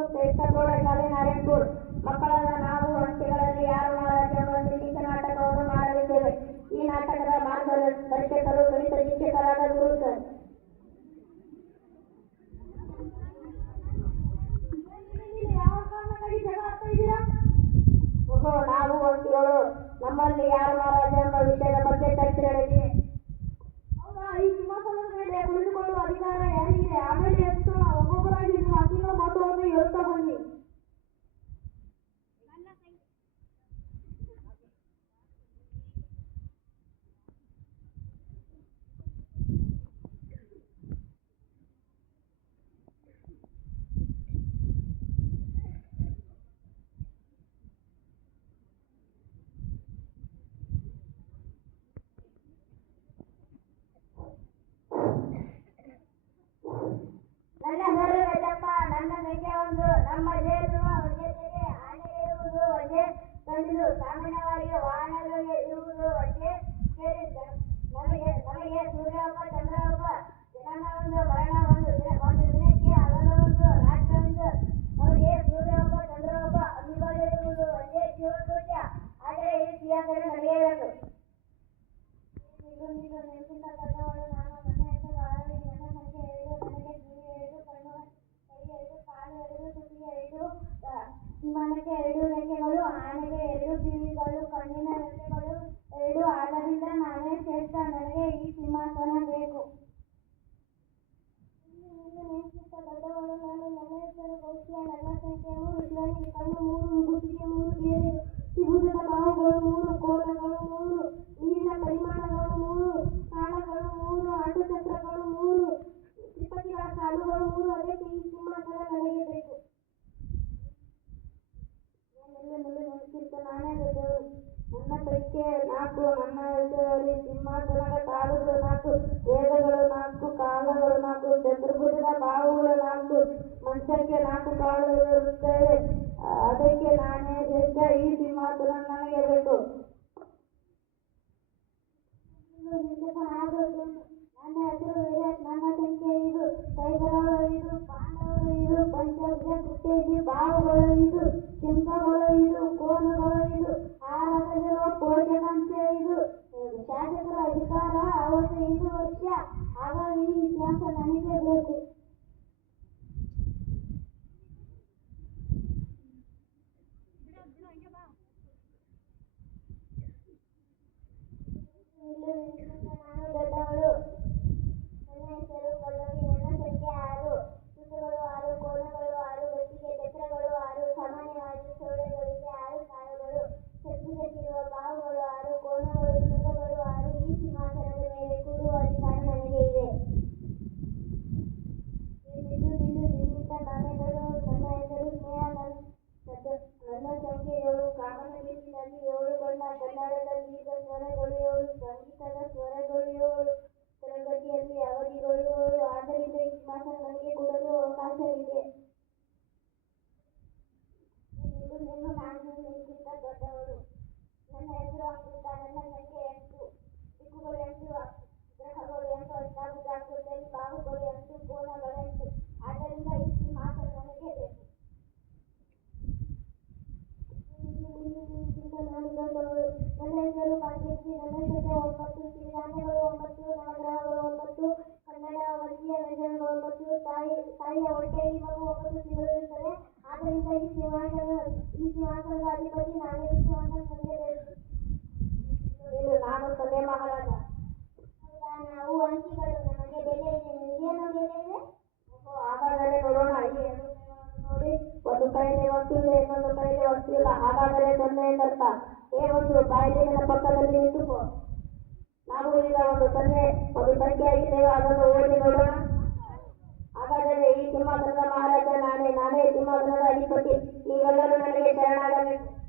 ಇನ್ನು ಕ್ರೈಸ್ತ ಪ್ರೌಢಶಾಲೆ ನಾರಾಯಣಪುರ್. ಮಕ್ಕಳಾದ ನಾವು ಅಂಶಗಳಲ್ಲಿ ಯಾರು ಮಹಾರಾಜ ಎಂಬ ಶಿಕ್ಷಕ ನಾಟಕವನ್ನು ಮಾಡಲಿದ್ದೇವೆ. ಈ ನಾಟಕದ ಮಾರ್ಗದರ್ಶಕರು ಗಣಿತ ಶಿಕ್ಷಕರಾದ ಗುರು ಸರ್. ಓಹೋ, ನಾವು ಅಂಕಿಗಳು ನಮ್ಮಲ್ಲಿ ಯಾರು ಮಹಾರಾಜ ಎಂಬ ವಿಷಯದ ಬಗ್ಗೆ ಚರ್ಚೆ ನಡೆದಿದೆ. ತಂದಿದ್ದು ಸಾಮಾನ್ಯವಾಗಿ ವಾಹನಗಳಿಗೆ ಇರುವುದು ವಜ್ರೆ ಸೇರಿದ್ದ ನಮಗೆ ನಮಗೆ ಸೂರ್ಯಪ್ಪ ಚಂದ್ರಪ್ಪ ಒಂದು ಮರಣ ತುಟಿ ಎರಡು ಆ, ವಿಮಾನಕ್ಕೆ ಎರಡು ರೆಕ್ಕೆಗಳು ಆನೆಗೆ ಎರಡು ಕಿವಿಗಳು ಕಣ್ಣಿನ ರೆಕ್ಕೆಗಳು ಎರಡು ಆದ್ದರಿಂದ ನಾನೇ ಶ್ರೇಷ್ಠ ನನಗೆ ಈ ಸಿಂಹಾಸನ ಬೇಕು ನೆನಪಿಂದ ದೊಡ್ಡವಳು ನಾನು ನನ್ನ ಹೆಸರು ಗೌಸ್ಯ ನನ್ನ ಸಂಖ್ಯೆ ಮೂರು ನನಗೆ ಕಣ್ಣು ಮೂರು ಗುತ್ತಿಗೆ ಮೂರು ಬೇರೆ ತ್ರಿಭುಜದ ಬಾಹುಗಳು ಮೂರು ಕೋಲಗಳು ಮೂರು ನೀರಿನ ಪರಿಮಾಣಗಳು ಮೂರು ಕಾಲಗಳು ಮೂರು ಅಡ್ಡಚಕ್ರಗಳು ಮೂರು ತ್ರಿಪತಿಗಳ ಸಾಲುಗಳು ಮೂರು ಅದಕ್ಕೆ ಈ ಸಿಂಹಾಸನ ಏನೆಲ್ಲ ನೆಲೆ ನೆನಪಿರ್ತ ನಾನೇ ದೊಡ್ಡವರು ನನ್ನ ಸಂಖ್ಯೆ ನಾಲ್ಕು ನನ್ನ ಹೆಸರಲ್ಲಿ ಸಿಂಹಾಸನದ ಕಾಲುಗಳು ನಾಲ್ಕು ವೇದಗಳು ನಾಲ್ಕು ಕಾಲಗಳು ನಾಲ್ಕು ಚತುರ್ಭುಜದ ಬಾಹುಗಳು ನಾಲ್ಕು ಮಂಚಕ್ಕೆ ನಾಲ್ಕು ಕಾಲುಗಳು ಇರುತ್ತವೆ ಅದಕ್ಕೆ ನಾನೇ ಶ್ರೇಷ್ಠ ಈ ಸಿಂಹಾಸನ ನನಗೆ ಬೇಕು ನನ್ನ ಹೆಸರು ವಿರಾಟ್ ನನ್ನ ಸಂಖ್ಯೆ ಇದು ಕೈಬರಗಳು ಇದು ಪಾಂಡವರು ಇದು ಪಂಚಭುಜ ಕುಟ್ಟೇಜಿ ಬಾಹುಗಳು ಇದು ಸಿಂಹಗಳು ಇದು ಕೋನಗಳು ಇದು ಆರದಲ್ಲಿರುವ ಪೋಷಕಾಂಶ ಇದು ಶಾಸಕರ ಅಧಿಕಾರ ಅವತ್ತು ಐದು ವರ್ಷ ಹಾಗಾಗಿ ಈ ಇತಿಹಾಸ ನನಗೆ ಬೇಕು ಸೊಳ್ಳೆಗಳಿಗೆ ಆರು ಕಾಲುಗಳು ಚತುರ್ಭುಜಕ್ಕಿರುವ ಬಾಹುಗಳು ಆರು ಕೋಣಗಳು, ಶೃಂಗಗಳು ಆರು ಈ ಸಿಂಹಾಸನದ ಮೇಲೆ ಕೂಡುವ ಅಧಿಕಾರ ನನಗೆ ಇದೆ ದೊಡ್ಡವಳು ನನ್ನ ಹೆಸರು ನನ್ನ ಸಂಖ್ಯೆ ಏಳು ಕಾಮನ ಬಿಲ್ಲಿನಲ್ಲಿ ಏಳು ಬಣ್ಣ ಕನ್ನಡದ ಈಗ ಸ್ವರಗಳು ಏಳು ಸಂಗೀತದ ಸ್ವರಗಳು ಏಳು ತರಗತಿಯಲ್ಲಿ ಅವಧಿಗಳು ಏಳು ಆದ್ದರಿಂದ ಈ ಸಿಂಹಾಸನ ನನಗೆ ಕೊಡಲು ಅವಕಾಶವಿದೆ ಇದು ನಿಮ್ಮ ನಾನು ನಿಮಗಿಂತ ದೊಡ್ಡವರು ನನ್ನ ಹೆಸರು ಅಮೃತ ನನ್ನ ಸಂಖ್ಯೆ ಎಂಟು ದಿಕ್ಕುಗಳು ಎಂಟು ಗ್ರಹಗಳು ಎಂಟು ಅಷ್ಟಾಭುಜಾಕೃತಿಯಲ್ಲಿ ಬಾಹುಗಳು ಎಂಟು ಕೋನಗಳು ಎಂಟು ಆದ್ದರಿಂದ ಈ ಸಿಂಹಾಸನ ನನಗೆ ಬೇಕು ನಾನು ದೊಡ್ಡವಳು ನನ್ನ ಹೆಸರು ಭಾಗ್ಯಶ್ರೀ ನನ್ನ ಸಂಖ್ಯೆ ಒಂಬತ್ತು ಸಿರಿಧಾನ್ಯಗಳು ಒಂಬತ್ತು ನವಗ್ರಹಗಳು ಒಂಬತ್ತು ಕನ್ನಡ ವರ್ಗೀಯ ವ್ಯಂಜನಗಳು ಒಂಬತ್ತು ತಾಯಿ ತಾಯಿಯ ಹೊಟ್ಟೆಯಲ್ಲಿ ಮಗು ಒಂಬತ್ತು ತಿಂಗಳು ಇರುತ್ತದೆ ಆದ್ದರಿಂದ ಈ ಸಿಂಹಾಸನ ಈ ಸಿಂಹಾಸನದ ಅಧಿಪತಿ ನಾನೇ ಈ ಸಿಂಹಾಸನ ಇದು ನಾನು ಸೊಲೆ ಮಹಾರಾಜ ನಾವು ಅಂಕಿಗಳು. ನಮಗೆ ಬೆಲೆ ಇದೆ. ನಿಮಗೇನು ಬೆಲೆ ಇದೆ? ಹಾಗಾದರೆ ನೋಡೋಣ. ನೋಡಿ. ಒಂದು ಕೈಲಿ ವಸ್ತು ಇದೆ ಇನ್ನೊಂದು ಕೈಲಿ ವಸ್ತು ಇಲ್ಲ. ಹಾಗಾದರೆ ಸೊನ್ನೆ ಎಂದರ್ಥ ಏ ಒಂದು ಬಾಯಿಲಿನ ಪಕ್ಕದಲ್ಲಿ ನಿಂತುಕೋ. ನಾವು ಈಗ ಒಂದು ಸೊನ್ನೆ ಒಂದು ಸಂಖ್ಯೆಯಾಗಿದ್ದೇವೆ ಅದನ್ನು ಓದಿ ನೋಡೋಣ. ಹಾಗಾದರೆ ಈ ಸಿಂಹಾಸನದ ಮಹಾರಾಜ ನಾನೇ ನಾನೇ ಸಿಂಹಾಸನದ ಅಧಿಪತಿ. ನೀವೆಲ್ಲರೂ ನನಗೆ ಶರಣಾಗಬೇಕು.